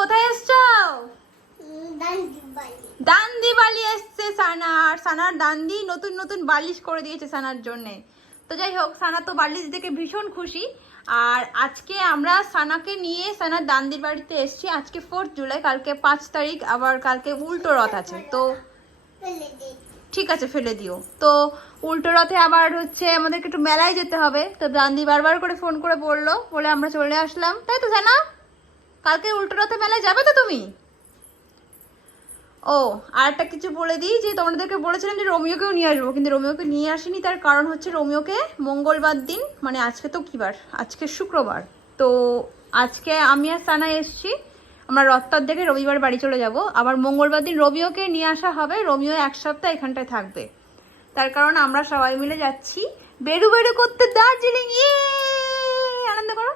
কোথায় এসছো? দান্দি বালি এসছে সানা, আর সানার দান্দি নতুন নতুন বালিশ করে দিয়েছে সানার জন্য। তো যাই হোক, সানা তো বালিশ দেখে ভীষণ খুশি। আর আজকে আমরা সানাকে নিয়ে সানার দান্দির বাড়িতে এসেছি। আজকে 4 জুলাই, কালকে 5 তারিখ, আবার কালকে উল্টো রথ আছে। তো ঠিক আছে, ফেলে দিও। তো উল্টো রথে আবার হচ্ছে আমাদেরকে একটু মেলায় যেতে হবে। তো দান্দি বারবার করে ফোন করে বলে আমরা চলে আসলাম, তাই তো সানা? কালকে উল্টো রথে মেলায় যাবে তো তুমি? ও, আর একটা কিছু বলে দিই, যে তোমাদেরকে বলেছিলাম যে রোমিওকেও নিয়ে আসবো, কিন্তু রোমিওকে নিয়ে আসিনি। তার কারণ হচ্ছে রোমিওকে মঙ্গলবার দিন, মানে আজকে তো কী বার, আজকে শুক্রবার, তো আজকে আমি আর সানা এসছি, আমরা রথটার দেখে রবিবার বাড়ি চলে যাব। আবার মঙ্গলবার দিন রোমিওকে নিয়ে আসা হবে। রোমিও 1 সপ্তাহ এখানটায় থাকবে। তার কারণ আমরা সবাই মিলে যাচ্ছি বেরু বেরু করতে দার্জিলিং। ইয়ে, আনন্দ করো।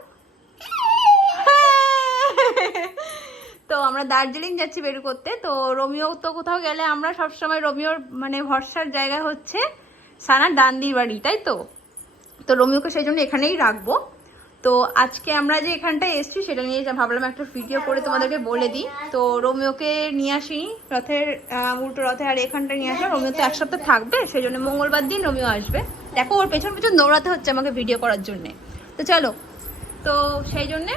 তো আমরা দার্জিলিং যাচ্ছি বের করতে। তো রোমিও তো কোথাও গেলে আমরা সবসময় রোমিওর মানে ভরসার জায়গা হচ্ছে সানার দান্দির বাড়ি, তাই তো? তো রোমিওকে সেই জন্য এখানেই রাখবো। তো আজকে আমরা যে এখানটায় এসছি সেটা নিয়ে ভাবলাম একটা ভিডিও করে তোমাদেরকে বলে দিই। তো রোমিওকে নিয়ে আসিনি রথের, উল্টো রথে, আর এখানটায় নিয়ে আসলাম। রোমিও তো 1 সপ্তাহ থাকবে, সেই জন্য মঙ্গলবার দিন রোমিও আসবে। দেখো, ওর পেছন পেছন দৌড়াতে হচ্ছে আমাকে ভিডিও করার জন্যে। তো চলো, তো সেই জন্যে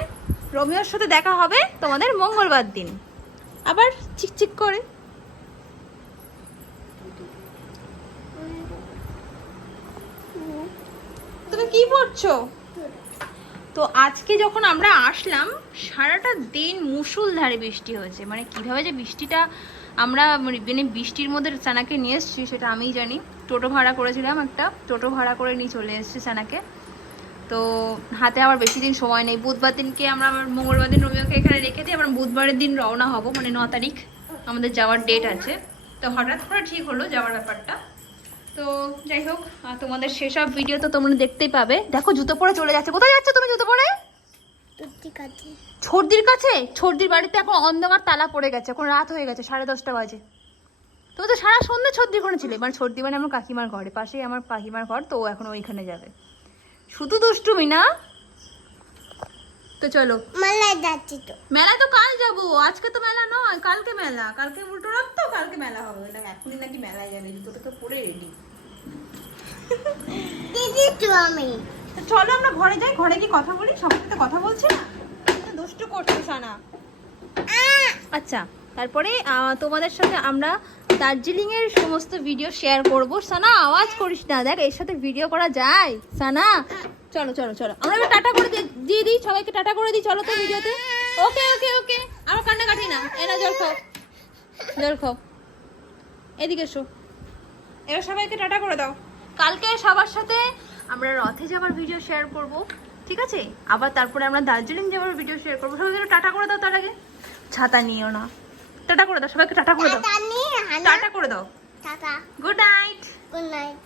রোমিওর সাথে দেখা হবে তোমাদের মঙ্গলবার দিন। আবার চিকচিক করে তুমি কি পড়ছো? তো আজকে যখন আমরা আসলাম সারাটা দিন মুষলধারে বৃষ্টি হয়েছে। মানে কিভাবে যে বৃষ্টিটা আমরা মানে বৃষ্টির মধ্যে সানাকে নিয়ে এসেছি সেটা আমিই জানি। টোটো ভাড়া করেছিলাম, একটা টোটো ভাড়া করে নিয়ে চলে এসেছি সানাকে। তো হাতে আবার বেশি দিন সময় নেই। বুধবার দিনকে আমরা আবার মঙ্গলবার দিন রোমিওকে এখানে রেখে দিই, আবার বুধবারের দিন রওনা হব, মানে 9 তারিখ আমাদের যাওয়ার ডেট আছে। তো হঠাৎ করে ঠিক হলো যাওয়ার ব্যাপারটা। তো যাই হোক, তোমাদের সেসব ভিডিও তো তোমরা দেখতেই পাবে। দেখো, জুতো পরে চলে যাচ্ছে। কোথায় যাচ্ছ তুমি জুতো পরে? ছর্দির কাছে। ছর্দির বাড়িতে এখন অন্ধকার তালা পড়ে গেছে, এখন রাত হয়ে গেছে, 10:30 বাজে। তুমি তো সারা সন্ধ্যে ছর্দি ওখানে ছিলে। মানে ছর্দি মানে আমার কাকিমার ঘরে, পাশেই আমার কাকিমার ঘর, তো এখন ওইখানে যাবে। শুধু দুষ্টুমি না। তো চলো, মেলায় যাচ্ছি। তো মেলা তো কাল যাবো, আজকে তো মেলা নয়, কালকে মেলা। কালকে উল্টো রথ, তো কালকে মেলা হবে না। এখনই নাকি মেলায় যাবে, জুতোটা তো পরে রেডি। দিদি তো আমি। চলো আমরা ঘরে যাই, ঘরে গিয়ে কথা বলি। সবার সাথে কথা বলছি না, দুষ্টু করছে সানা। আচ্ছা, তারপরে তোমাদের সাথে আমরা দার্জিলিং এর সমস্ত ভিডিও শেয়ার করব। সানা আওয়াজ করিস না, দেখ এর সাথে ভিডিও করা যায়। সানা চলো চলো চলো, আমরা এবার টাটা করে দিয়ে দিই, সবাইকে টাটা করে দিই। চলো তো ভিডিওতে। ওকে ওকে ওকে, আমার কান্নাকাটি না। এনা জল খাও, জল খাও, এদিকে এসো। এবার সবাইকে টাটা করে দাও। কালকে সবার সাথে আমরা রথে যাবার ভিডিও শেয়ার করব, ঠিক আছে? আবার তারপরে আমরা দার্জিলিং যাবার ভিডিও শেয়ার করবো। সবাইকে টাটা করে দাও। তার আগে ছাতা নিও না। টাটা করে দাও সবাইকে, টাটা করে দাও, টাটা করে দাও। Tata, good night. Good night.